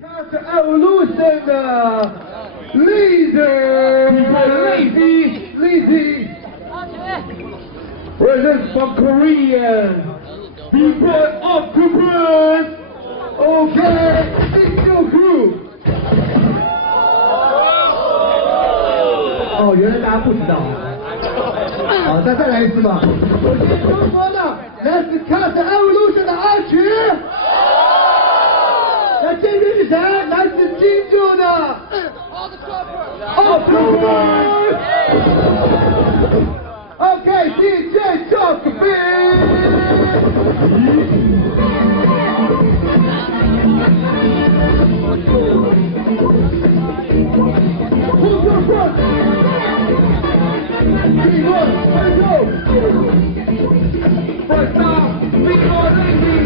Counter Evolution leader Lazy presents from Korea. He brought Octopus. Okay, it's your crew. 哦，原来大家不知道。好，再来一次吧。我是中国的来自 Counter Evolution 的阿曲。那这边是谁？来自金州的 Octopus。OK， DJ Octopus。Who's your front? 3, 2, 1, go! First stop, big boy Lazy.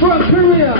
From Korea.